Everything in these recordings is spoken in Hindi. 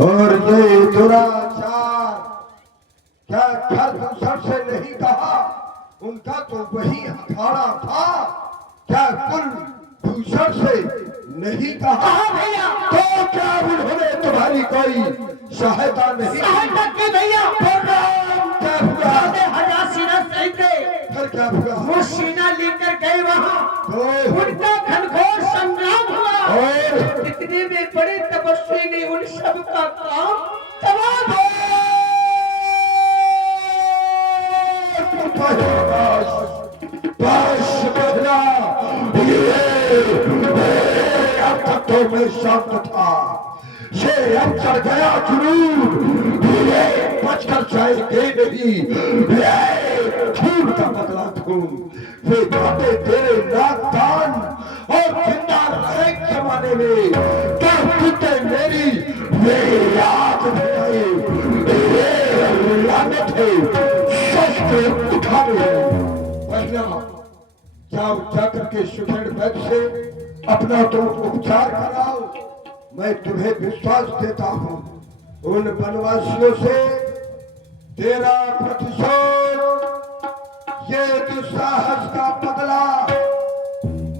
और ये दुराचार क्या खरदूसर से नहीं कहा? उनका तो वही अखाड़ा था। क्या कुलभूषण से नहीं कहा? भैया तो क्या उन्होंने तुम्हारी कोई सहायता नहीं की? भैया क्या हुआ? 1000 सीना सहित गए। फिर क्या हुआ? वो सीना लेकर गए वहाँ, तो उनका घनघोर संग्राम हुआ और इतने में बड़े तपस्वी ने उन सब का काम तमाम में शांत था। ये अब चढ़ गया जरूर, ये बचकर जाएंगे नहीं। ये खून का बदला खून, वे खाते तेरे नागदान और जिंदा रहे जमाने में क्या पीते मेरी वे याद दिखाए। वे लानत है शस्त्र उठावे। पहला जाओ जाकर के सुखेड़ वैद्य से अपना तो उपचार कराओ। मैं तुम्हें विश्वास देता हूँ, उन वनवासियों से तेरा प्रतिशोध, ये दुस्साहस का बदला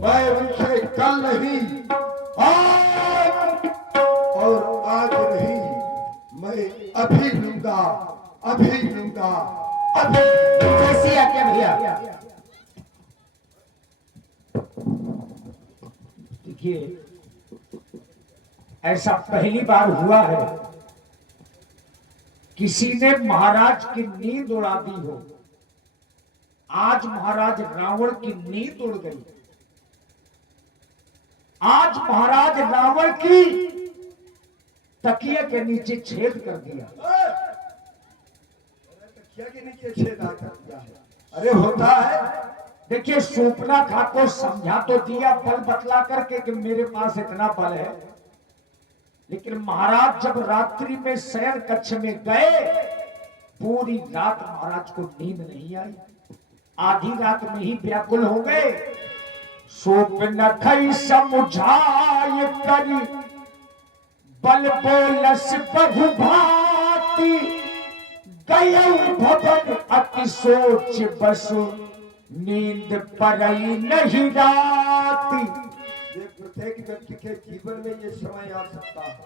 मैं उनसे कल नहीं आज, और आज नहीं, मैं अभी लूंगा, अभी लूंगा, अभी। कैसी आज्ञा भैया? देखिए, ऐसा पहली बार हुआ है किसी ने महाराज की नींद उड़ा दी हो। आज महाराज रावण की नींद उड़ गई। आज महाराज रावण की तकिया के नीचे छेद कर दिया। तकिया के नीचे छेद कर दिया है? अरे होता है। देखिए, सूपना खा को समझा तो दिया बल बतला करके कि मेरे पास इतना बल है, लेकिन महाराज जब रात्रि में शयन कक्ष में गए, पूरी रात महाराज को नींद नहीं आई। आधी रात में ही व्याकुल हो गए। सूपनखई समुझाय करी बल बोलस बहु भांति, गयौ भवन अति सोच बसु नींद परई नहीं राती। ये प्रत्येक व्यक्ति के जीवन में ये समय आ सकता है।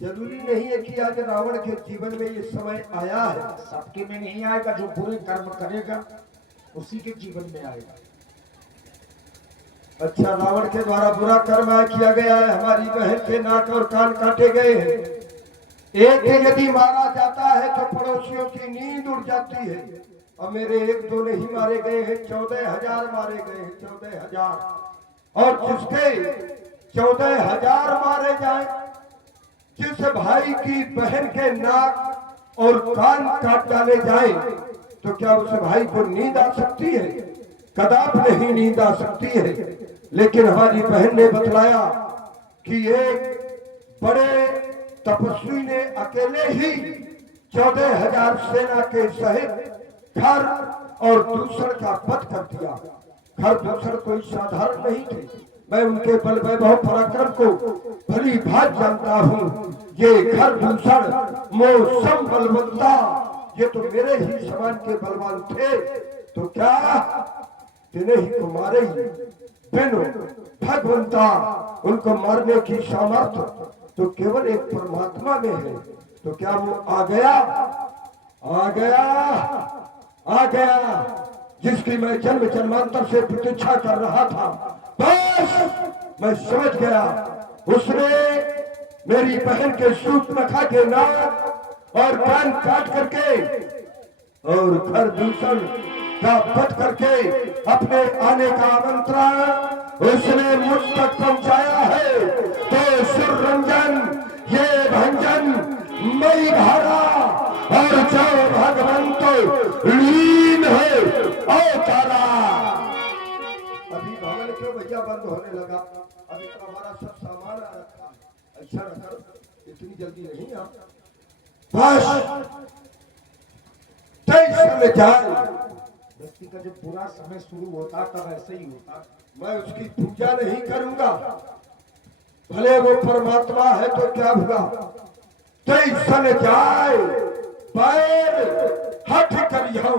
जरूरी नहीं है कि आज रावण के जीवन में ये समय आया है। सबके में नहीं आएगा। जो बुरे कर्म करेगा उसी के जीवन में आएगा। अच्छा, रावण के द्वारा बुरा कर्म किया गया है, हमारी बहन के नाक और कान काटे गए हैं। एक दिन यदि मारा जाता है तो पड़ोसियों की नींद उड़ जाती है। और मेरे एक दो नहीं मारे गए हैं, 14,000 मारे गए हैं, 14,000। और जिसके 14,000 मारे जाए, जिस भाई की बहन के नाक और कान काट डाले जाए, तो क्या उस भाई को नींद आ सकती है? कदाप नहीं नींद आ सकती है। लेकिन हमारी बहन ने बतलाया कि एक बड़े तपस्वी ने अकेले ही 14,000 सेना के सहित खर और दूसर का वध कर दिया। खर दूसर कोई साधारण नहीं थे। मैं उनके बल वैभव पराक्रम को भली भांति जानता हूँ। ये खर दूसर मौसम बलवंता, ये तो मेरे ही समान के बलवान थे। तो क्या तिन्हें ही को मारे ही बिनु भगवंता, उनको मारने की सामर्थ्य तो केवल एक परमात्मा में है। तो क्या वो आ गया, आ गया, आ गया, जिसकी मैं जन्म जन्मांतर से प्रतीक्षा कर रहा था। बस मैं समझ गया, उसने मेरी बहन के सूर्पनखा के नाक और कान काट करके और खर दूषण का वध करके अपने आने का आमंत्रण उसने मुझ तक पहुंचाया है। तो सुररंजन ये भंजन मई धारा और जो भगवंत लीन है अवतारा। अभी भवन क्यों भैया बंद होने लगा? अभी तो हमारा सब सामान आ रखा है। ऐसा न करो, इतनी जल्दी नहीं आ। बस में जाए। व्यक्ति का जब पूरा समय शुरू होता तब ऐसे ही होता। मैं उसकी पूजा नहीं करूंगा, भले वो परमात्मा है तो क्या हुआ, तैसन जाए पैर हट करियो,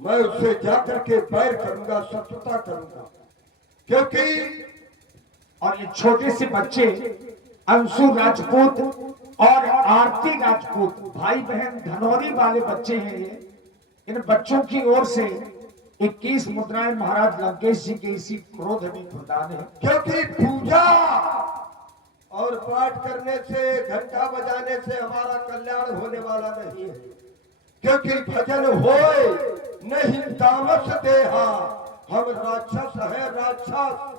मैं उससे जाकर के पैर करूंगा, शत्रुता करूंगा। क्योंकि और ये छोटे से बच्चे अंशु राजपूत और आरती राजपूत भाई बहन धनौरी वाले बच्चे हैं ये। इन बच्चों की ओर से 21 मुद्राएं महाराज लंकेश जी के इसी क्रोध में प्रदान है। क्योंकि पूजा और पाठ करने से, घंटा बजाने से हमारा कल्याण होने वाला नहीं है। क्योंकि भजन होए नहीं तामस देहा, हम राक्षस है राक्षस।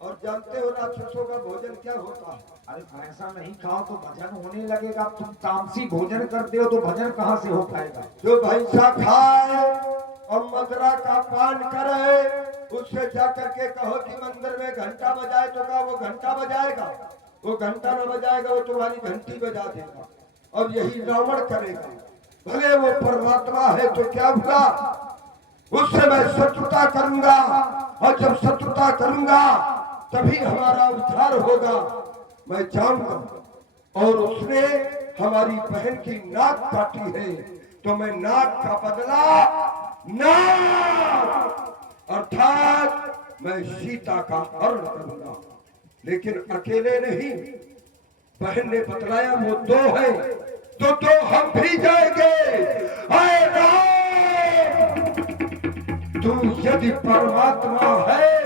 और जानते हो राक्षसों का भोजन क्या होता है? अरे ऐसा नहीं खाओ तो भजन होने लगेगा। तुम तामसी भोजन करते हो तो भजन कहाँ से हो पाएगा? जो भैंसा खाए और मदरा का पान करे, उससे जाकर के कहो कि मंदिर में घंटा बजाए, तो क्या वो घंटा बजाएगा? वो घंटा न बजाएगा, वो तुम्हारी घंटी बजा देगा। और यही रावण करेगा। भले वो परमात्मा है तो क्या हुआ, उससे मैं शत्रुता करूंगा। और जब शत्रुता करूंगा तभी हमारा उद्धार होगा, मैं जाऊंगा। और उसने हमारी बहन की नाक काटी है, तो मैं नाक का बदला नाक अर्थात मैं सीता का हरण करूंगा। लेकिन अकेले नहीं, बहन ने बतलाया वो दो है, तो हम भी जाएंगे। आए राम, तू यदि परमात्मा है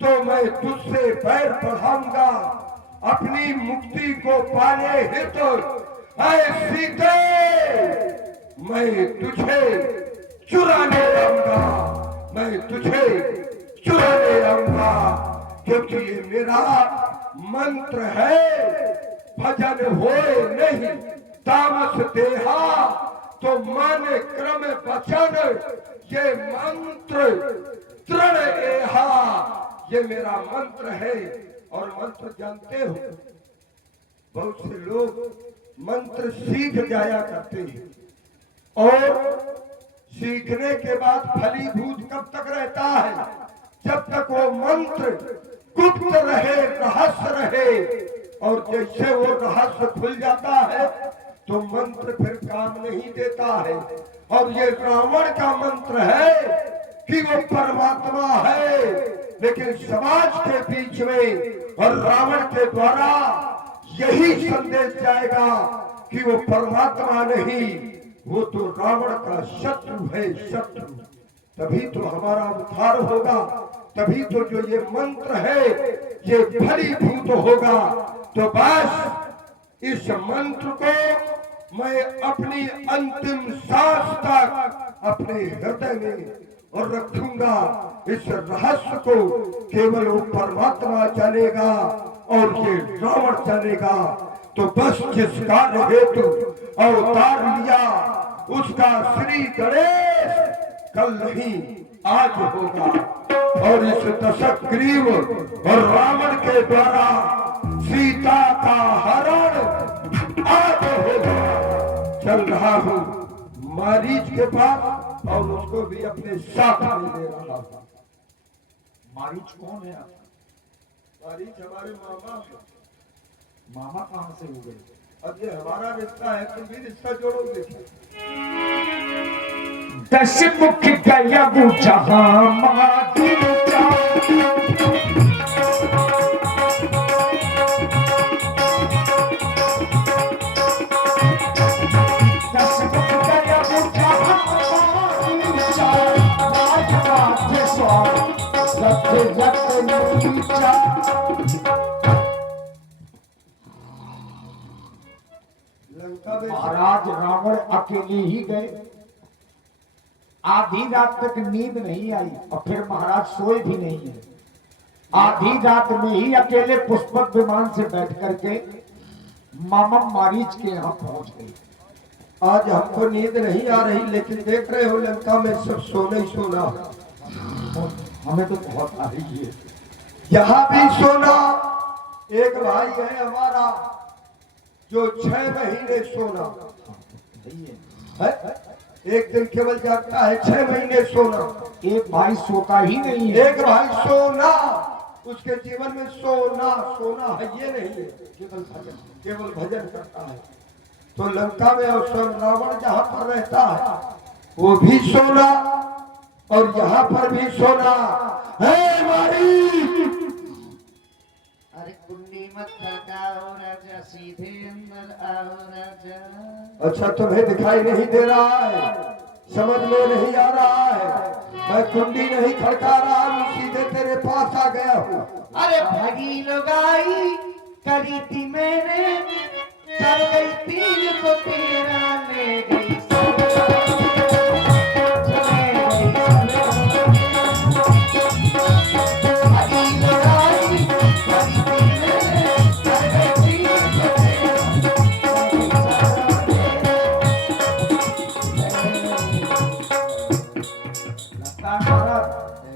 तो मैं तुझसे पैर बढ़ाऊंगा अपनी मुक्ति को पाने हेतु। ऐ सीते, मैं तुझे चुराने आऊंगा, मैं तुझे चुराने आऊंगा। क्योंकि ये मेरा मंत्र है, भजन होए नहीं तामस देहा, तो माने क्रम वचन ये मंत्र तृण एहा, ये मेरा मंत्र है। और मंत्र जानते हो, बहुत से लोग मंत्र सीख जाया करते हैं और सीखने के बाद फलीभूत कब तक रहता है? जब तक वो मंत्र गुप्त रहे, रहस्य रहे। और जैसे वो रहस्य खुल जाता है तो मंत्र फिर काम नहीं देता है। और ये रावण का मंत्र है कि वो परमात्मा है, लेकिन समाज के बीच में और रावण के द्वारा यही संदेश जाएगा कि वो परमात्मा नहीं, वो तो रावण का शत्रु है, शत्रु। तभी तो हमारा उद्धार होगा, तभी तो जो ये मंत्र है ये फलीभूत होगा। तो बस इस मंत्र को मैं अपनी अंतिम सांस तक अपने हृदय में और रखूंगा। इस रहस्य को केवल वो परमात्मा जानेगा और ये रावण जानेगा। तो बस जिस कार्य हेतु अवतार लिया उसका श्री गणेश कल नहीं आज होगा। और इस दशक ग्रीव और रावण के द्वारा सीता का हरण आज होगा। चल रहा हूँ मारीच के पास और उसको भी अपने साथ में ले रहा हूँ। मारीच कौन है? मारीच हमारे मामा है। मामा कहाँ से हो गए? अब ये हमारा रिश्ता है, तुम भी रिश्ता जोड़ोगे। 10 मुख गया वो जहां माटी का, 10 मुख गया वो जहां माटी का, राजमाते स्वामी रखे रत्न नीचा। महाराज रावण अकेले ही गए, आधी रात तक नींद नहीं आई और फिर महाराज सोए भी नहीं है। आधी रात में ही अकेले पुष्पक विमान से बैठ करके मामा मारीच के यहाँ पहुंच गए। आज हमको नींद नहीं आ रही, लेकिन देख रहे हो लंका में सब सोना ही सोना। हमें तो बहुत आ रही है। यहाँ भी सोना। एक भाई है हमारा जो 6 महीने सोना है, एक दिन केवल जागता है, 6 महीने सोना। एक भाई सोता ही नहीं है। एक भाई सोना उसके जीवन में सोना सोना है ये नहीं है, केवल भजन करता है। तो लंका में और स्वयं रावण जहाँ पर रहता है वो भी सोना और यहाँ पर भी सोना है मारी। अरे कुंडी मत खड़काओ राजा, सीधे अंदर आओ राजा। अच्छा तुम्हें दिखाई नहीं दे रहा है, समझ में नहीं आ रहा है, मैं कुंडी नहीं खड़का रहा हूँ, सीधे तेरे पास आ गया हूँ। अरे भगी लुगाई करी थी मैंने, चल गई तीर को तेरा ले गई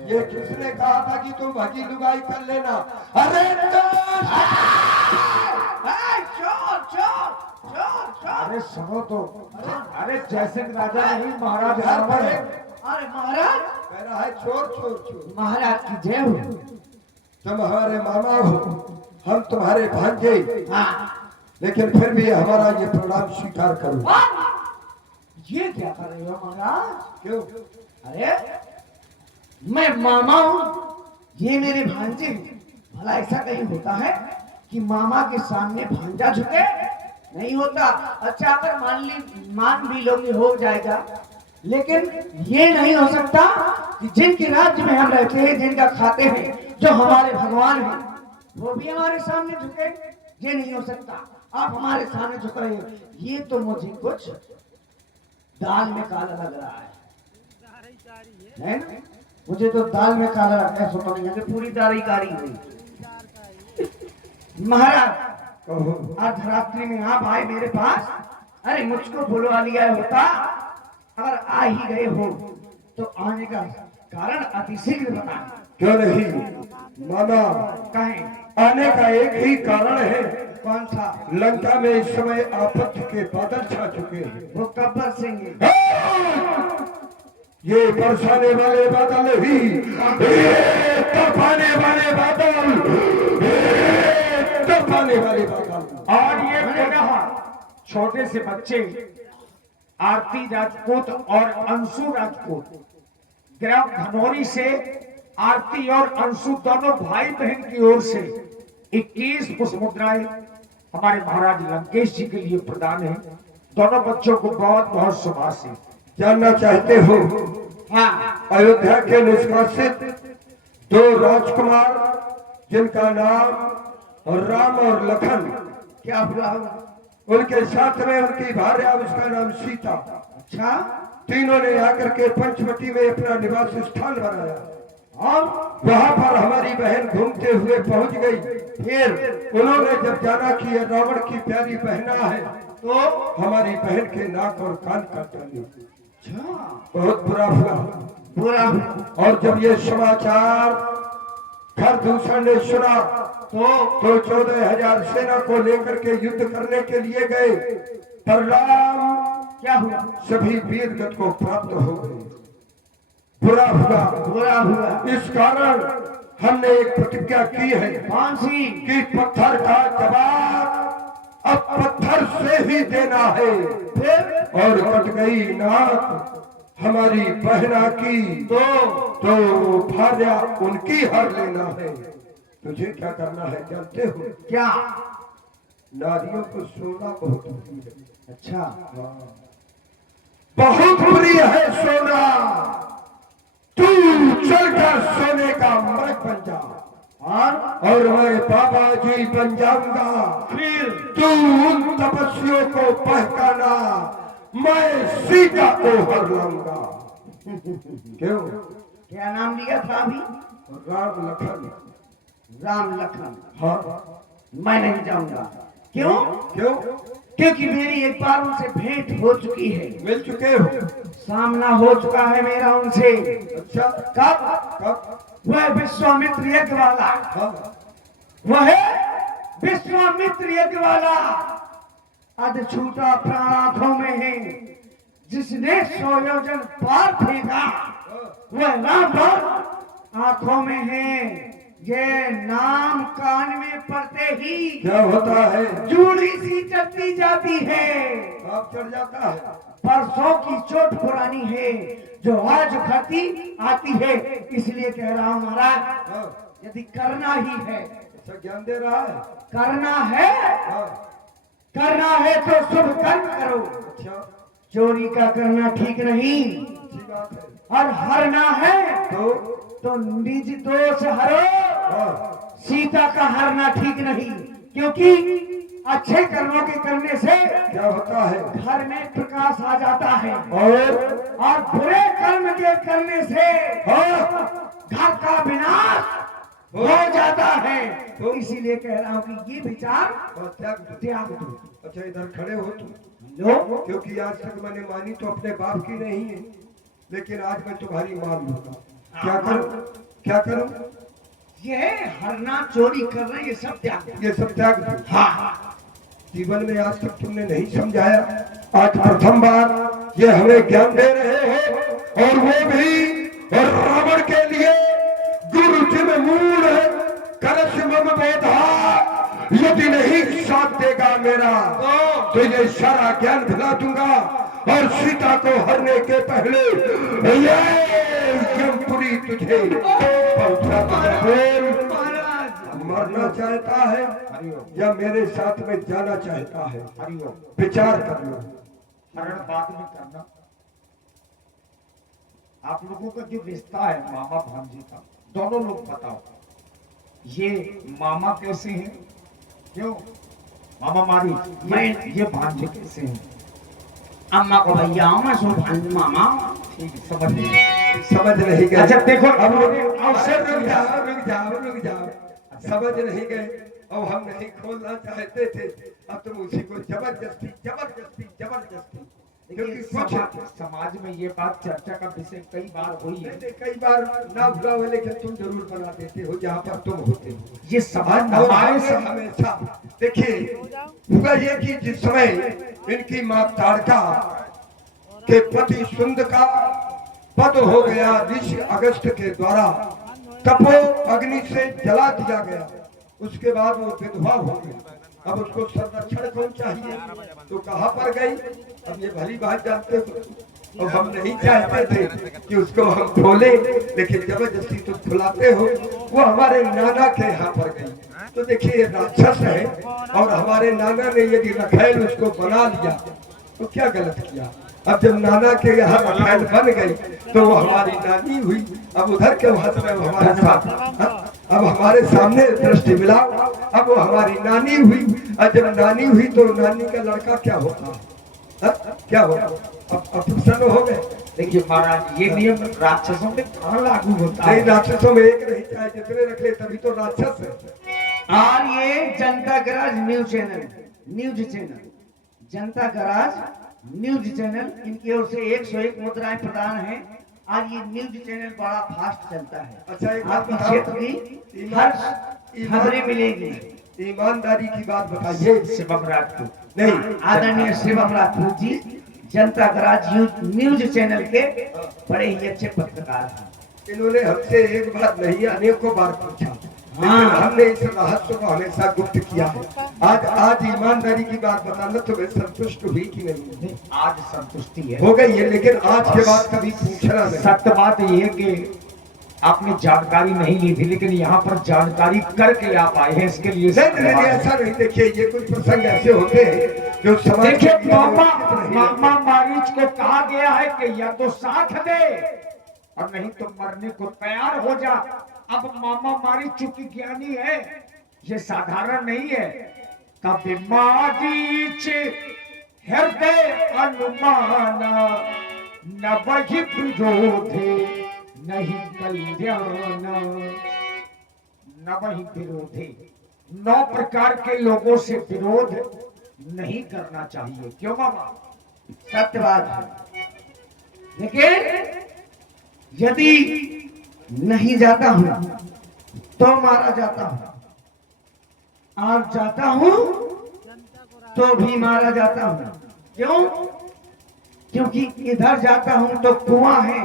ये किसने कहा था कि तुम भगी लुगाई कर लेना? अरे चोर चोर चोर चोर। अरे सुनो तो, अरे जैसे राजा नहीं महाराज यार रावण है। अरे महाराज, कह रहा है चोर चोर चोर। महाराज की जय हो। तुम हमारे मामा हो, हम तुम्हारे भांजे, हाँ, लेकिन फिर भी हमारा ये प्रणाम स्वीकार करो। ये क्या कर रहे हो महाराज? क्यों? अरे मैं मामा हूँ, ये मेरे भांजे हैं। भला ऐसा कहीं होता है कि मामा के सामने भांजा झुके? नहीं होता। अच्छा अगर मान भी लो कि हो जाएगा, लेकिन ये नहीं हो सकता कि जिनके राज्य में हम रहते हैं, जिनका खाते हैं, जो हमारे भगवान हैं, वो भी हमारे सामने झुके। ये नहीं हो सकता। आप हमारे सामने झुक रहे हो, ये तो मुझे कुछ दाल में काला लग रहा है ना? मुझे तो दाल में काला लगता है। सुनो नहीं, पूरी दाल कारी हुई। महाराज अर्धरात्रि में आप आए मेरे पास, अरे मुझको बुलवा लिया होता। अगर आ ही गए हो तो आने का कारण अतिशीघ्र बताएं। क्यों नहीं मामा, कहें। आने का एक ही कारण है। कौन सा? लंका में इस समय आपत्ति के बादल छा चुके हैं। वो गब्बर सिंह है। ये बरसाने वाले बादल ही, ये तूफाने वाले बादल, ये तूफाने वाले बादल। और ये पुनः छोटे से बच्चे आरती राजपूत और अंशु राजपूत ग्राम धनौरी से आरती और अंशु दोनों भाई बहन की ओर से 21 पुष्प मुद्राएं हमारे महाराज लंकेश जी के लिए प्रदान है। दोनों बच्चों को बहुत बहुत शुभाशीष। जानना चाहते हो? हाँ, अयोध्या के निष्कासित 2 राजकुमार जिनका नाम राम और लखन, क्या हुआ? उनके साथ में उनकी भार्या, उसका नाम सीता। अच्छा, तीनों ने आकर के पंचवटी में अपना निवास स्थान बनाया और वहां पर हमारी बहन घूमते हुए पहुंच गई। फिर उन्होंने जब जाना कि ये रावण की प्यारी बहना है, तो हमारी बहन के नाक और कान काट डाली। बहुत बुरा हुआ। बुरा और जब ये समाचार खरदूषण ने सुना तो 14,000 सेना को लेकर के युद्ध करने के लिए गए, पर राम क्या हुआ? सभी वीर गति को प्राप्त हो गए। बुरा हुआ, बुरा हुआ। इस कारण हमने एक प्रतिज्ञा की है। कौन सी? कि पत्थर का जवाब अब पत्थर से ही देना है। फिर और कट गई नाक हमारी बहना की तो भार्या उनकी हर लेना है। तुझे क्या करना है जानते हो? क्या? नारियों को सोना बहुत प्रिय है। अच्छा, बहुत प्रिय है सोना। तू चलकर सोने का मर्द बन जा और मैं बाबा जी बन जाऊंगा। फिर तू उन तपस्वियों को बहकाना, मैं सीता को हर लाऊंगा। क्यों? क्या नाम लिया था अभी? राम लखन। राम लखन। हाँ, मैं नहीं जाऊंगा। क्यों? क्यों? क्योंकि मेरी एक बार उनसे भेंट हो चुकी है। मिल चुके हो? सामना हो चुका है मेरा उनसे। अच्छा, कब? कब? वह विश्वामित्र यज्ञ वाला, हाँ, वह विश्वामित्र यज्ञ वाला अध छूटा प्राण आंखों में है, जिसने 100 योजन पार फेंका, वह राम भक्त आंखों में है। ये नाम कान में पड़ते ही क्या होता है? जूड़ी सी चढ़ती जाती है। आप चढ़ जाता है। परसों की चोट पुरानी है जो आज भरती आती है, इसलिए कह रहा हूँ महाराज, हाँ, यदि करना ही है, अच्छा ज्ञान दे रहा है। करना है, हाँ, करना है तो शुभ कर्म करो। अच्छा, चोरी का करना ठीक नहीं, अच्छी बात है। और हरना है तो निज दोष हरो। हाँ, सीता का हरना ठीक नहीं, क्योंकि अच्छे कर्मों के करने से क्या होता है? घर में प्रकाश आ जाता है, और बुरे कर्म के करने से हाँ, घर का विनाश हो जाता है। तो इसीलिए कह रहा हूँ कि ये विचार त्याग दो। त्याग दो। अच्छा इधर खड़े हो तुम, लो, क्योंकि आज तक मैंने मानी तो अपने बाप की नहीं है, लेकिन आज मैं तुम्हारी मान लूंगा। क्या करूं? क्या करूं? ये हरना चोरी कर रहे, ये सब त्याग दो। ये सब त्याग दो। हाँ, जीवन में आज तक तुमने नहीं समझाया, आज प्रथम बार ये हमें ज्ञान दे रहे हो, और वो भी रावण के लिए गुरु जिम मूल करस मम बोधा, यदि नहीं साथ देगा मेरा तो ये सारा ज्ञान भुला दूंगा, और सीता को हरने के पहले ये यमपुरी तुझे पहुंचा दूंगा। बोल, मरना चाहता है या मेरे साथ में जाना चाहता है? विचार कर लो। हरण बाद में करना। आप लोगों का जो रिश्ता है मामा भांजी का, दोनों लोग बताओ, ये मामा कैसे हैं? क्यों मामा मारी, ये भांजे कैसे हैं? अम्मा को भैया मैं सो मामा। ठीक है, समझ गए। समझ नहीं गए। अच्छा देखो, अब अवसर रुक जाओ, रुक जाओ, रुक जाओ। समझ नहीं गए, अब हम नहीं खोलना चाहते थे, अब तुम उसी को जबरदस्ती जबरदस्ती जबरदस्ती, क्योंकि कुछ समाज में ये बात चर्चा का विषय कई बार हुई है। कई बार ना हुआ हो, लेकिन तुम जरूर बना देते हो जहाँ पर तुम होते हो। ये समाज और हमारे हमने हमेशा देखिए, हुआ ये कि जिस समय इनकी मां ताड़का के पति सुंद का पद हो गया ऋषि अगस्त के द्वारा, तपो अग्नि से जला दिया गया, उसके बाद वो विधवा हो गई। अब उसको संरक्षण कौन चाहिए? तो कहाँ पर गई? अब ये भली बात जानते हो, और हम नहीं चाहते थे कि उसको हम खोले, लेकिन जबरदस्ती तुम खुलाते हो। वो हमारे नाना के यहाँ पर गई, तो देखिए ये राक्षस है, और हमारे नाना ने यदि रखेल उसको बना लिया तो क्या गलत किया? अब जब नाना के यहाँ रखेल बन गई तो वो हमारी नानी हुई। अब उधर के हाथ में हमारे साथ, अब हमारे सामने दृष्टि मिलाओ, अब वो हमारी नानी हुई, और जब नानी हुई तो नानी का लड़का क्या होता? क्या होगा? अब प्रसन्न हो गए। देखिए महाराज, ये नियम राक्षसों में कहाँ लागू होता नहीं, है? राक्षसों में एक नहीं, चाहे जितने रख ले तभी तो राक्षस है। और ये जनता गराज न्यूज चैनल जनता गराज न्यूज चैनल, इनकी ओर से 101 मुद्राएं प्रदान हैं। और ये न्यूज चैनल बड़ा फास्ट चलता है। अच्छा एक बात आपकी बताओ, क्षेत्र की हर खबरें मिलेगी। ईमानदारी की बात बताइए। शिवम राजपूत नहीं, आदरणीय शिवम राजपूत जी जनता गराज न्यूज चैनल के बड़े ही अच्छे पत्रकार हैं। इन्होंने हमसे एक बार नहीं अनेकों बार पूछा, लेकिन हाँ। हमने इस रहस्य को हमेशा गुप्त किया है। आज ईमानदारी की बात बताना, तुम्हें संतुष्ट हुई कि नहीं? आज संतुष्टि है, हो गई है, लेकिन आज के बाद कभी पूछना नहीं। सत्य बात ये है कि आपने जानकारी नहीं ली थी, लेकिन यहाँ पर जानकारी करके आप आए हैं, इसके लिए नहीं, ऐसा नहीं। देखिए ये कुछ प्रसंग ऐसे होते हैं जो समाज देखिए, के लिए मामा मारीच को कहा गया है कि या तो साथ दे और नहीं तो मरने को तैयार हो जा। अब मामा मारीच चूंकि ज्ञानी है, ये साधारण नहीं है। कभी मारीच हृदय अनुमान, न वही विरोधे नहीं कल्याण, न वही विरोधे। 9 प्रकार के लोगों से विरोध नहीं करना चाहिए। क्यों मामा? सत्य बात है। लेकिन यदि नहीं जाता हूं तो मारा जाता हूं, और जाता हूं तो भी मारा जाता हूं। क्यों? क्योंकि इधर जाता हूं तो कुआं है,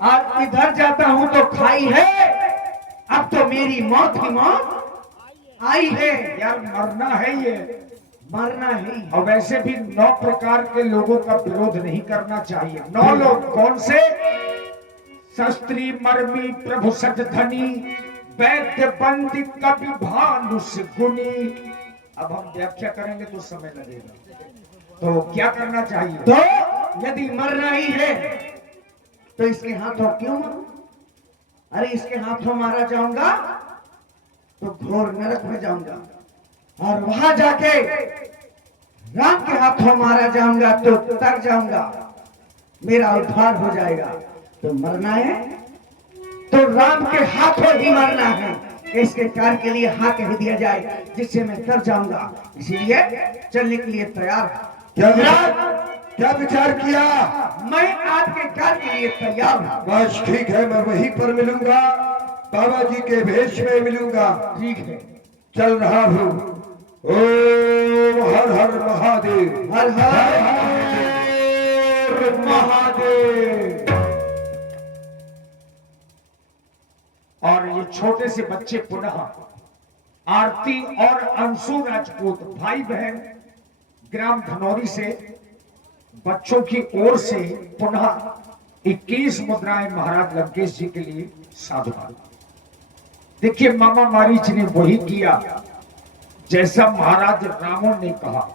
और इधर जाता हूं तो खाई है। अब तो मेरी मौत ही मौत आई है। यार मरना है ये, मरना ही। और वैसे भी 9 प्रकार के लोगों का विरोध नहीं करना चाहिए। 9 लोग कौन से? शस्त्री, मर्मी, प्रभु सत धनी, वैद्य, बंदी, कवि, भानु गुनी। अब हम व्याख्या करेंगे तो समय लगेगा, तो क्या करना चाहिए? तो यदि मरना ही है तो इसके हाथों क्यों मरूं? अरे इसके हाथों मारा जाऊंगा तो घोर नरक में जाऊंगा, और वहां जाके राम के हाथों मारा जाऊंगा तो तर जाऊंगा, मेरा उद्धार हो जाएगा। तो मरना है तो राम के हाथों ही मरना है। इसके कार्य के लिए हाँ कह दिया जाए जिससे मैं तर जाऊंगा, इसीलिए चलने के लिए तैयार। क्या विचार किया? मैं आपके कार्य के लिए तैयार हूँ। बस ठीक है, मैं वहीं पर मिलूंगा, बाबा जी के भेष में मिलूंगा। ठीक है, चल रहा हूँ। ओम हर हर महादेव, हर हर महादेव। और ये छोटे से बच्चे पुनः आरती और अंशु राजपूत भाई बहन ग्राम धनौरी से बच्चों की ओर से पुनः 21 मुद्राएं महाराज लंकेश जी के लिए साधुवाद। देखिए मामा मारीच ने वही किया जैसा महाराज रावण ने कहा।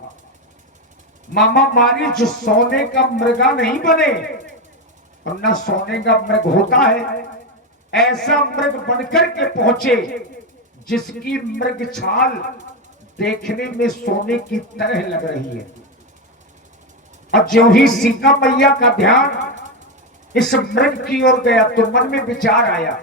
मामा मारीच सोने का मृगा नहीं बने, वरना सोने का मृग होता है। ऐसा मृग बनकर के पहुंचे जिसकी मृग छाल देखने में सोने की तरह लग रही है। अब जो ही सीता मैया का ध्यान इस मृग की ओर गया तो मन में विचार आया,